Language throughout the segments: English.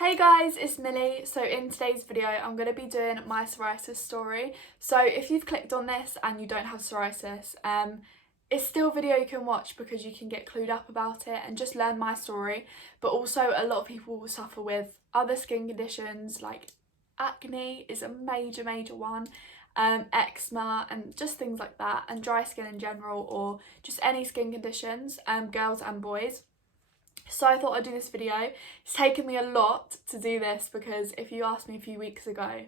Hey guys, it's Millie. So in today's video, I'm going to be doing my psoriasis story. So if you've clicked on this and you don't have psoriasis, it's still a video you can watch because you can get clued up about it and just learn my story. But also a lot of people will suffer with other skin conditions like acne is a major one, eczema and just things like that, and dry skin in general, or just any skin conditions, girls and boys. So I thought I'd do this video. It's taken me a lot to do this because if you asked me a few weeks ago,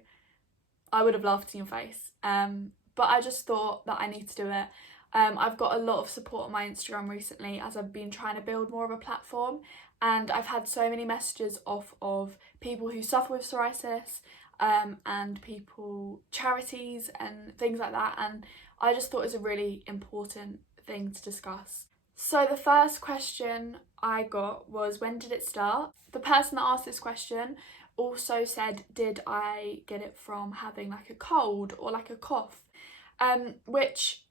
I would have laughed in your face. But I just thought that I need to do it. I've got a lot of support on my Instagram recently as I've been trying to build more of a platform, and I've had so many messages off of people who suffer with psoriasis, and people, charities and things like that, and I just thought it was a really important thing to discuss. So the first question I got was, when did it start? The person that asked this question also said, did I get it from having like a cold or like a cough? Which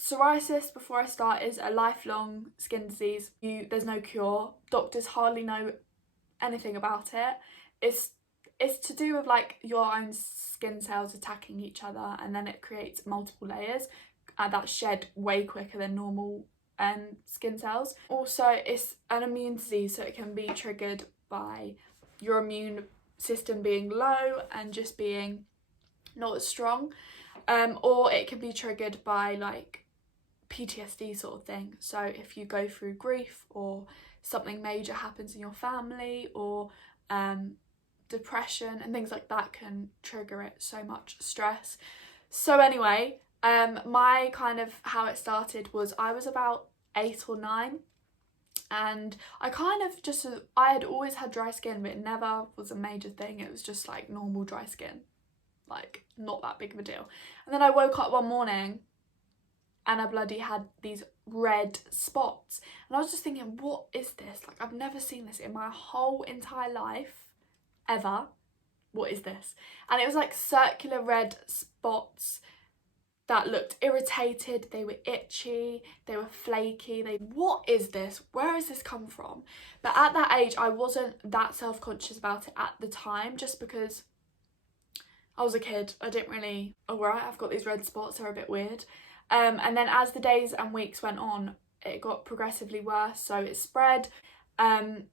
psoriasis, before I start, is a lifelong skin disease. There's no cure. Doctors hardly know anything about it. It's to do with like your own skin cells attacking each other, and then it creates multiple layers that shed way quicker than normal skin cells. Also, it's an immune disease, so it can be triggered by your immune system being low and just being not as strong, or it can be triggered by like PTSD sort of thing. So if you go through grief or something major happens in your family, or depression and things like that can trigger it, so much stress. So anyway, my kind of how it started was I was about 8 or 9, and I had always had dry skin, but it never was a major thing. It was just like normal dry skin, like not that big of a deal. And then I woke up one morning and I bloody had these red spots, and I was just thinking, what is this? Like, I've never seen this in my whole entire life ever. What is this? And it was like circular red spots that looked irritated, they were itchy, they were flaky. What is this? Where has this come from? But at that age, I wasn't that self-conscious about it at the time, just because I was a kid. I didn't really, alright, I've got these red spots, they're a bit weird. And then as the days and weeks went on, it got progressively worse, so it spread, and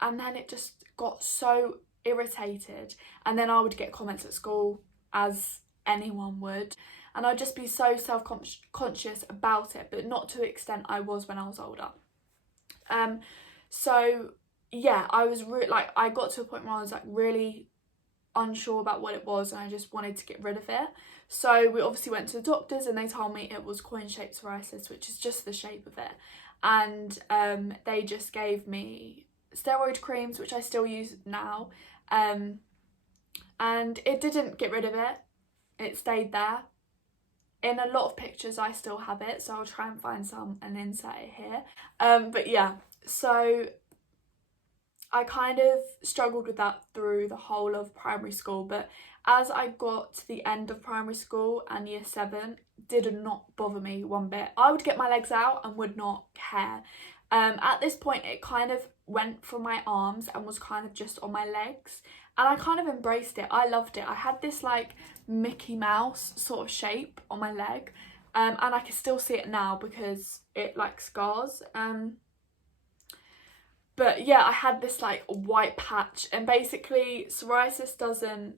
then it just got so irritated, and then I would get comments at school, as anyone would, and I'd just be so self-conscious about it, but not to the extent I was when I was older. So yeah, I was I got to a point where I was like really unsure about what it was, and I just wanted to get rid of it. So we obviously went to the doctors, and they told me it was coin-shaped psoriasis, which is just the shape of it, and they just gave me steroid creams, which I still use now, and it didn't get rid of it. It stayed there. In a lot of pictures I still have it, so I'll try and find some and insert it here. But yeah, so I kind of struggled with that through the whole of primary school, but as I got to the end of primary school and year 7, did not bother me one bit. I would get my legs out and would not care. At this point, it kind of went from my arms and was kind of just on my legs, and I kind of embraced it. I loved it. I had this like Mickey Mouse sort of shape on my leg, and I can still see it now because it like scars. But yeah, I had this like white patch, and basically psoriasis doesn't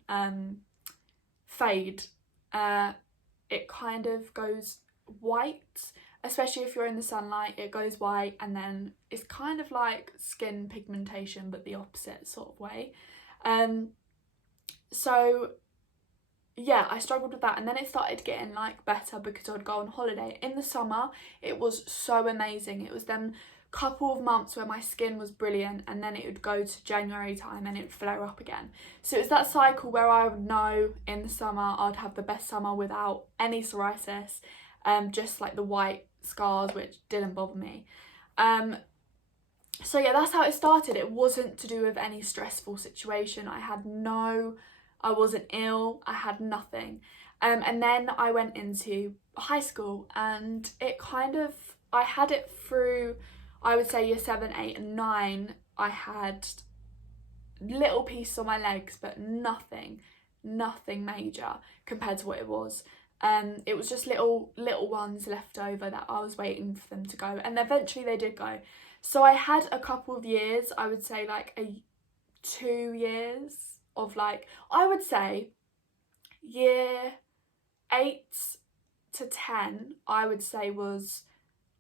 fade. It kind of goes white, especially if you're in the sunlight. It goes white, and then it's kind of like skin pigmentation, but the opposite sort of way. So yeah, I struggled with that, and then it started getting like better because I would go on holiday. In the summer, it was so amazing. It was then couple of months where my skin was brilliant, and then it would go to January time and it would flare up again. So it was that cycle where I would know in the summer I'd have the best summer without any psoriasis, just like the white scars, which didn't bother me. So yeah, that's how it started. It wasn't to do with any stressful situation. I wasn't ill, I had nothing. And then I went into high school, and I had it through, I would say year 7, 8 and 9, I had little pieces on my legs, but nothing major compared to what it was. It was just little ones left over that I was waiting for them to go, and eventually they did go. So I had a couple of years, I would say like 2 years of like, I would say year 8 to 10, I would say was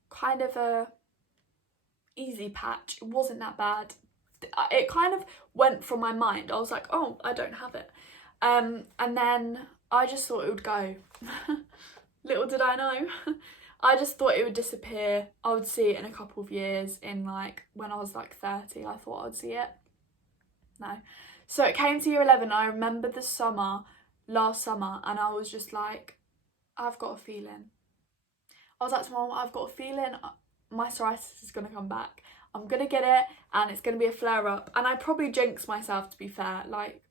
kind of a easy patch. It wasn't that bad. It kind of went from my mind. I was like, oh, I don't have it. And then I just thought it would go. Little did I know. I just thought it would disappear. I would see it in a couple of years, in like when I was like 30, I thought I would see it. No. So it came to year 11. I remember the summer, last summer, and I was just like, I've got a feeling. I was like to Mum, I've got a feeling my psoriasis is going to come back. I'm going to get it and it's going to be a flare up. And I probably jinxed myself, to be fair. Like,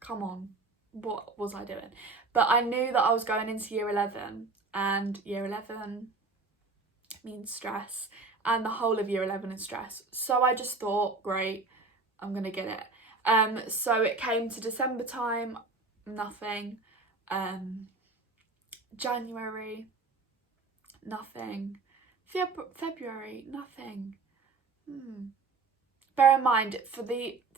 come on, what was I doing? But I knew that I was going into year 11, and year 11 means stress, and the whole of year 11 is stress. So I just thought, great, I'm going to get it. So it came to December time, nothing. January, nothing. February, nothing. Bear in mind,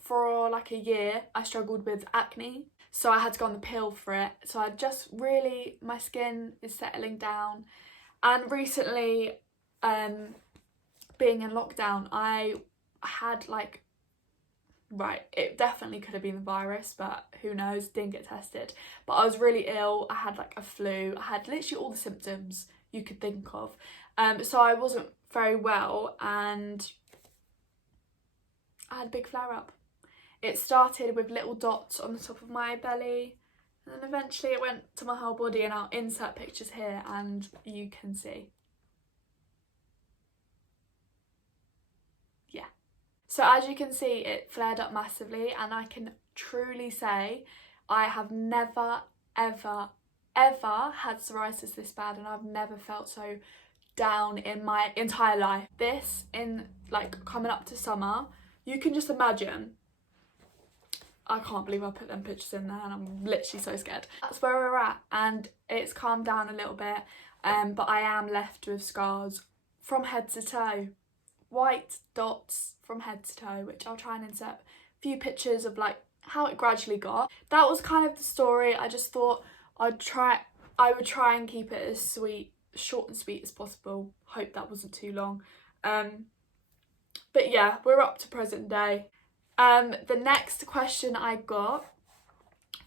for like a year, I struggled with acne, so I had to go on the pill for it. So I just really, my skin is settling down. And recently, being in lockdown, I had like, right, it definitely could have been the virus, but who knows, didn't get tested. But I was really ill. I had like a flu. I had literally all the symptoms you could think of. So I wasn't very well, and I had a big flare up. It started with little dots on the top of my belly, and then eventually it went to my whole body, and I'll insert pictures here and you can see. Yeah. So as you can see, it flared up massively, and I can truly say I have never, ever, ever had psoriasis this bad, and I've never felt so down in my entire life. This, in like coming up to summer, you can just imagine. I can't believe I put them pictures in there, and I'm literally so scared. That's where we're at, and it's calmed down a little bit, but I am left with scars from head to toe. White dots from head to toe, which I'll try and insert a few pictures of like how it gradually got. That was kind of the story. I just thought I would try and keep it as short and sweet as possible. Hope that wasn't too long. But yeah, we're up to present day. The next question I got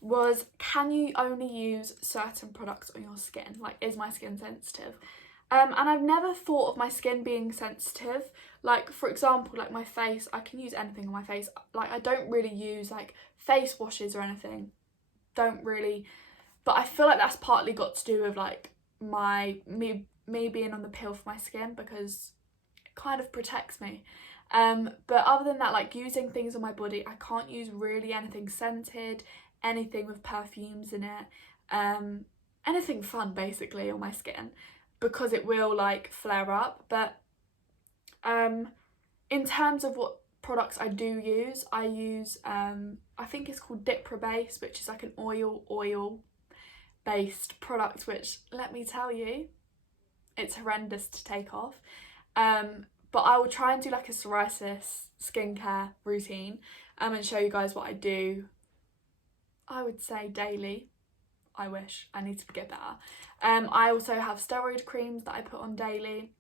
was, can you only use certain products on your skin? Like, is my skin sensitive? And I've never thought of my skin being sensitive. Like, for example, like my face, I can use anything on my face. Like, I don't really use like face washes or anything. Don't really. But I feel like that's partly got to do with like me being on the pill for my skin, because it kind of protects me. But other than that, like using things on my body, I can't use really anything scented, anything with perfumes in it, anything fun basically on my skin, because it will like flare up. But in terms of what products I do use, I use I think it's called Dipra Base, which is like an oil based product, which, let me tell you, it's horrendous to take off. But I will try and do like a psoriasis skincare routine and show you guys what I do, I would say daily. I wish, I need to get better. I also have steroid creams that I put on daily.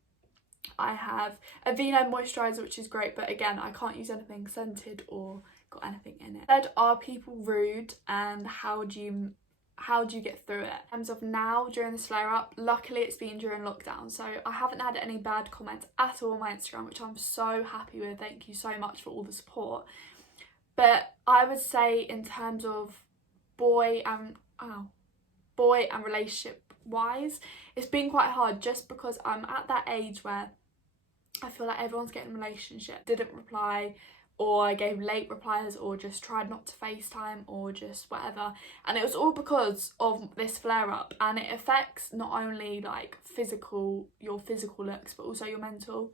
I have a Aveeno moisturiser, which is great, but again, I can't use anything scented or got anything in it. Said, are people rude, and how do you get through it? In terms of now, during this flare up, luckily it's been during lockdown, so I haven't had any bad comments at all on my Instagram, which I'm so happy with. Thank you so much for all the support. But I would say in terms of boy and relationship wise, it's been quite hard, just because I'm at that age where I feel like everyone's getting a relationship. Didn't reply, or I gave late replies, or just tried not to FaceTime, or just whatever. And it was all because of this flare up, and it affects not only like your physical looks, but also your mental.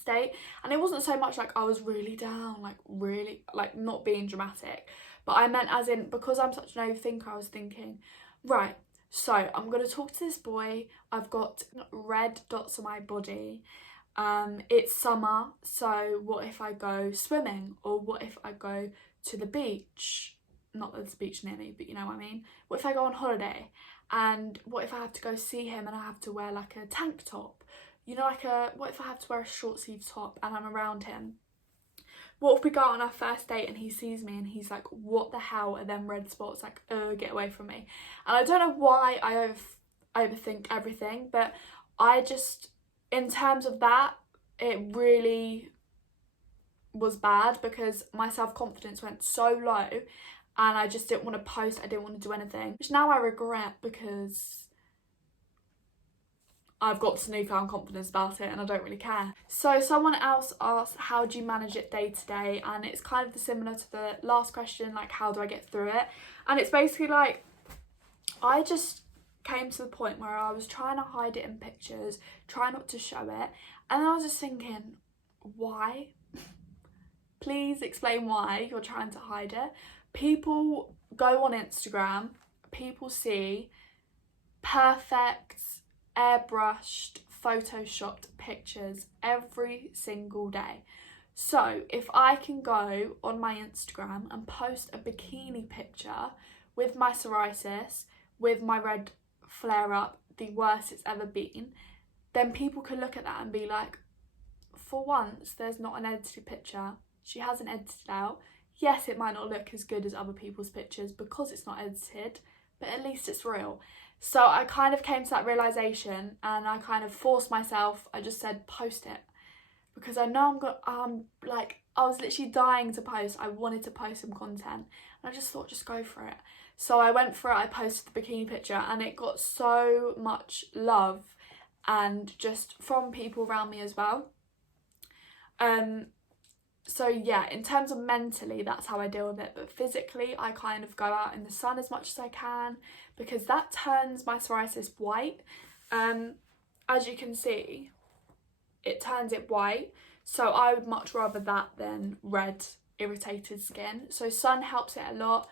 state. And it wasn't so much like I was really down, like really, like not being dramatic, but I meant as in, because I'm such an overthinker, I was thinking, right, so I'm going to talk to this boy, I've got red dots on my body, it's summer, so what if I go swimming, or what if I go to the beach? Not that there's a beach near me, but you know what I mean. What if I go on holiday, and what if I have to go see him and I have to wear like a tank top? You know, like what if I have to wear a short sleeve top and I'm around him? What if we go out on our first date and he sees me and he's like, what the hell are them red spots? Like, get away from me. And I don't know why I overthink everything, but I just, in terms of that, it really was bad because my self-confidence went so low and I just didn't want to post, I didn't want to do anything, which now I regret because I've got this newfound confidence about it and I don't really care. So someone else asked, how do you manage it day to day? And it's kind of similar to the last question, like how do I get through it? And it's basically like, I just came to the point where I was trying to hide it in pictures, try not to show it. And then I was just thinking, why? Please explain why you're trying to hide it. People go on Instagram, people see perfect, airbrushed, photoshopped pictures every single day. So if I can go on my Instagram and post a bikini picture with my psoriasis, with my red flare up, the worst it's ever been, then people can look at that and be like, for once there's not an edited picture, she hasn't edited out. Yes, it might not look as good as other people's pictures because it's not edited, but at least it's real. So I kind of came to that realisation and I kind of forced myself, I just said post it. Because I know like, I was literally dying to post. I wanted to post some content and I just thought, just go for it. So I went for it, I posted the bikini picture and it got so much love and just from people around me as well. So yeah, in terms of mentally, that's how I deal with it. But physically, I kind of go out in the sun as much as I can because that turns my psoriasis white. As you can see, it turns it white. So I would much rather that than red, irritated skin. So sun helps it a lot.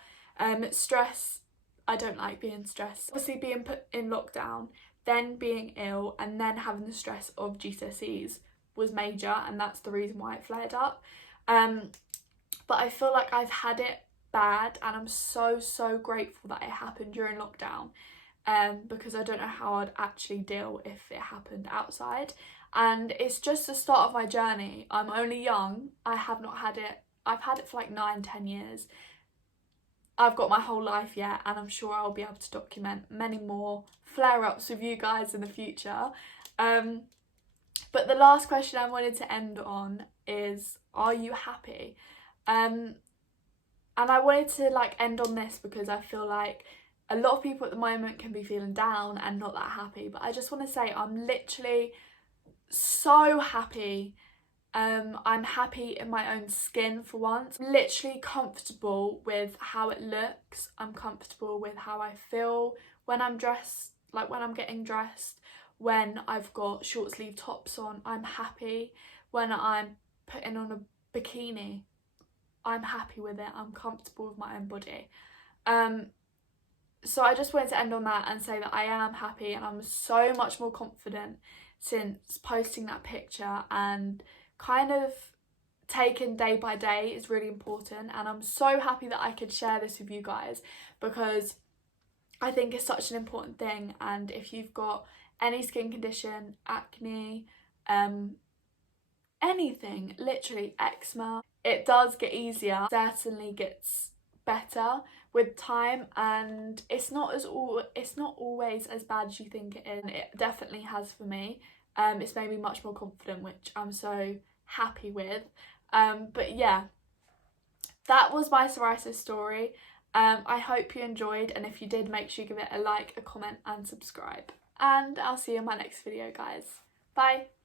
Stress, I don't like being stressed. Obviously being put in lockdown, then being ill, and then having the stress of GCSEs was major, and that's the reason why it flared up. But I feel like I've had it bad and I'm so grateful that it happened during lockdown, because I don't know how I'd actually deal if it happened outside. And it's just the start of my journey. I'm only young, I have not had it, I've had it for like 9-10 years. I've got my whole life yet and I'm sure I'll be able to document many more flare-ups with you guys in the future. But the last question I wanted to end on is, are you happy? And I wanted to like end on this because I feel like a lot of people at the moment can be feeling down and not that happy, but I just want to say I'm literally so happy. I'm happy in my own skin for once. I'm literally comfortable with how it looks. I'm comfortable with how I feel when I'm dressed, like when I'm getting dressed. When I've got short sleeve tops on, I'm happy. When I'm putting on a bikini, I'm happy with it. I'm comfortable with my own body. So I just wanted to end on that and say that I am happy and I'm so much more confident since posting that picture, and kind of taken day by day is really important. And I'm so happy that I could share this with you guys because I think it's such an important thing. And if you've got any skin condition, acne, anything, literally eczema, it does get easier, certainly gets better with time, and it's not always as bad as you think it is. It definitely has for me. It's made me much more confident, which I'm so happy with. But yeah, that was my psoriasis story. I hope you enjoyed, and if you did, make sure you give it a like, a comment and subscribe. And I'll see you in my next video, guys. Bye!